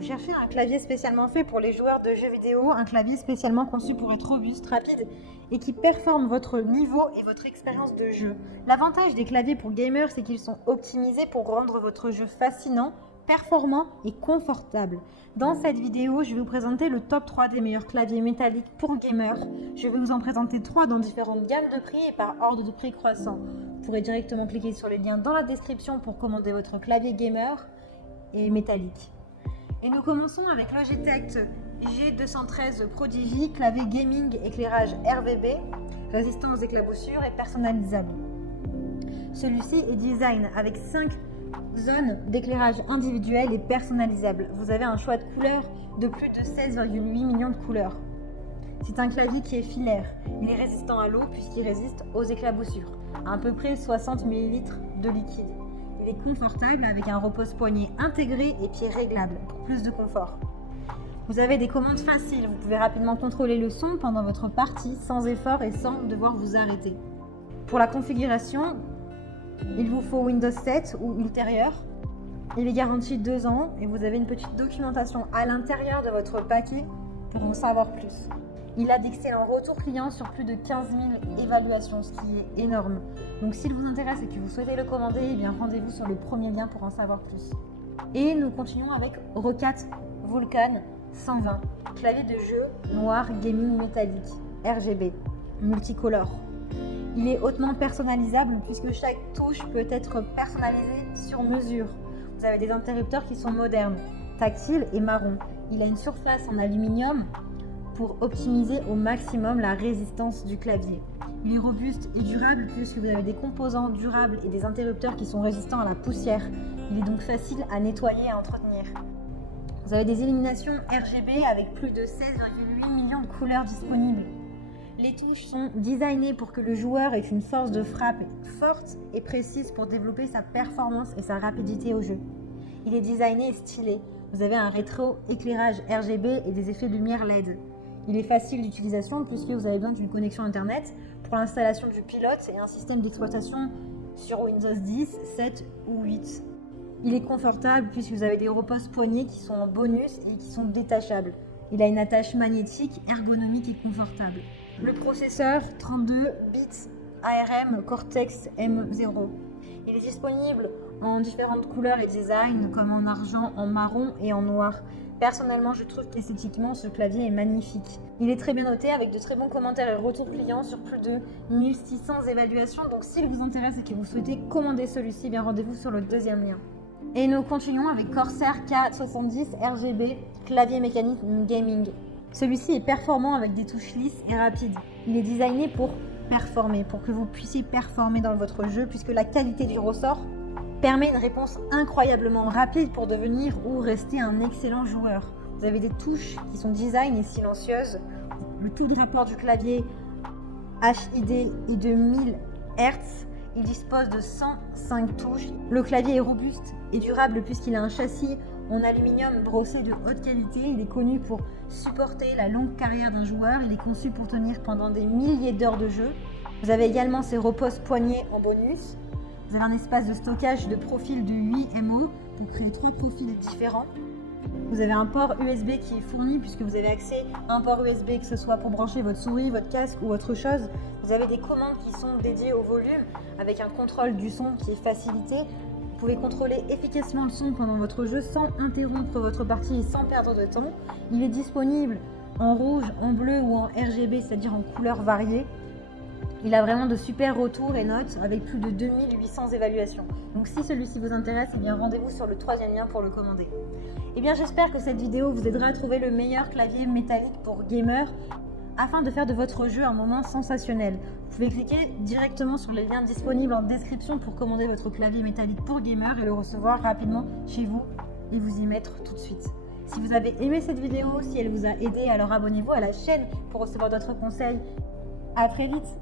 Vous cherchez un clavier spécialement fait pour les joueurs de jeux vidéo, un clavier spécialement conçu pour être robuste, rapide et qui performe votre niveau et votre expérience de jeu. L'avantage des claviers pour gamers, c'est qu'ils sont optimisés pour rendre votre jeu fascinant, performant et confortable. Dans cette vidéo, je vais vous présenter le top 3 des meilleurs claviers métalliques pour gamers. Je vais vous en présenter 3 dans différentes gammes de prix et par ordre de prix croissant. Vous pourrez directement cliquer sur les liens dans la description pour commander votre clavier gamer et métallique. Et nous commençons avec Logitech G213 Prodigy, clavier gaming éclairage RGB, résistant aux éclaboussures et personnalisable. Celui-ci est design avec 5 zones d'éclairage individuelles et personnalisables. Vous avez un choix de couleurs de plus de 16,8 millions de couleurs. C'est un clavier qui est filaire. Il est résistant à l'eau puisqu'il résiste aux éclaboussures. À peu près 60 ml de liquide. Il est confortable avec un repose-poignet intégré et pieds réglables pour plus de confort. Vous avez des commandes faciles. Vous pouvez rapidement contrôler le son pendant votre partie sans effort et sans devoir vous arrêter. Pour la configuration, il vous faut Windows 7 ou ultérieur. Il est garanti 2 ans et vous avez une petite documentation à l'intérieur de votre paquet pour en savoir plus. Il a d'excellents retours clients sur plus de 15 000 évaluations, ce qui est énorme. Donc s'il vous intéresse et que vous souhaitez le commander, eh bien rendez-vous sur le premier lien pour en savoir plus. Et nous continuons avec Roccat Vulcan 120, clavier de jeu noir gaming métallique, RGB, multicolore. Il est hautement personnalisable puisque chaque touche peut être personnalisée sur mesure. Vous avez des interrupteurs qui sont modernes, tactiles et marron. Il a une surface en aluminium pour optimiser au maximum la résistance du clavier. Il est robuste et durable puisque vous avez des composants durables et des interrupteurs qui sont résistants à la poussière. Il est donc facile à nettoyer et à entretenir. Vous avez des illuminations RGB avec plus de 16,8 millions de couleurs disponibles. Les touches sont designées pour que le joueur ait une force de frappe forte et précise pour développer sa performance et sa rapidité au jeu. Il est designé et stylé. Vous avez un rétro-éclairage RGB et des effets de lumière LED. Il est facile d'utilisation puisque vous avez besoin d'une connexion internet pour l'installation du pilote et un système d'exploitation sur Windows 10, 7 ou 8. Il est confortable puisque vous avez des repose-poignets qui sont en bonus et qui sont détachables. Il a une attache magnétique, ergonomique et confortable. Le processeur 32 bits ARM Cortex M0. Il est disponible en différentes couleurs et designs comme en argent, en marron et en noir. Personnellement, je trouve qu'esthétiquement, ce clavier est magnifique. Il est très bien noté avec de très bons commentaires et retours clients sur plus de 1600 évaluations. Donc s'il vous intéresse et que vous souhaitez commander celui-ci, bien rendez-vous sur le deuxième lien. Et nous continuons avec Corsair K70 RGB, clavier mécanique gaming. Celui-ci est performant avec des touches lisses et rapides. Il est designé pour performer, pour que vous puissiez performer dans votre jeu puisque la qualité du ressort permet une réponse incroyablement rapide pour devenir ou rester un excellent joueur. Vous avez des touches qui sont design et silencieuses. Le taux de rapport du clavier HID est de 1000 Hz. Il dispose de 105 touches. Le clavier est robuste et durable puisqu'il a un châssis en aluminium brossé de haute qualité. Il est connu pour supporter la longue carrière d'un joueur. Il est conçu pour tenir pendant des milliers d'heures de jeu. Vous avez également ces repose-poignets en bonus. Vous avez un espace de stockage de profil de 8 MO pour créer 3 profils différents. Vous avez un port USB qui est fourni puisque vous avez accès à un port USB que ce soit pour brancher votre souris, votre casque ou autre chose. Vous avez des commandes qui sont dédiées au volume avec un contrôle du son qui est facilité. Vous pouvez contrôler efficacement le son pendant votre jeu sans interrompre votre partie et sans perdre de temps. Il est disponible en rouge, en bleu ou en RGB, c'est-à-dire en couleurs variées. Il a vraiment de super retours et notes avec plus de 2800 évaluations. Donc si celui-ci vous intéresse, eh bien rendez-vous sur le troisième lien pour le commander. Eh bien j'espère que cette vidéo vous aidera à trouver le meilleur clavier métallique pour gamer afin de faire de votre jeu un moment sensationnel. Vous pouvez cliquer directement sur les liens disponibles en description pour commander votre clavier métallique pour gamer et le recevoir rapidement chez vous et vous y mettre tout de suite. Si vous avez aimé cette vidéo, si elle vous a aidé, alors abonnez-vous à la chaîne pour recevoir d'autres conseils. À très vite!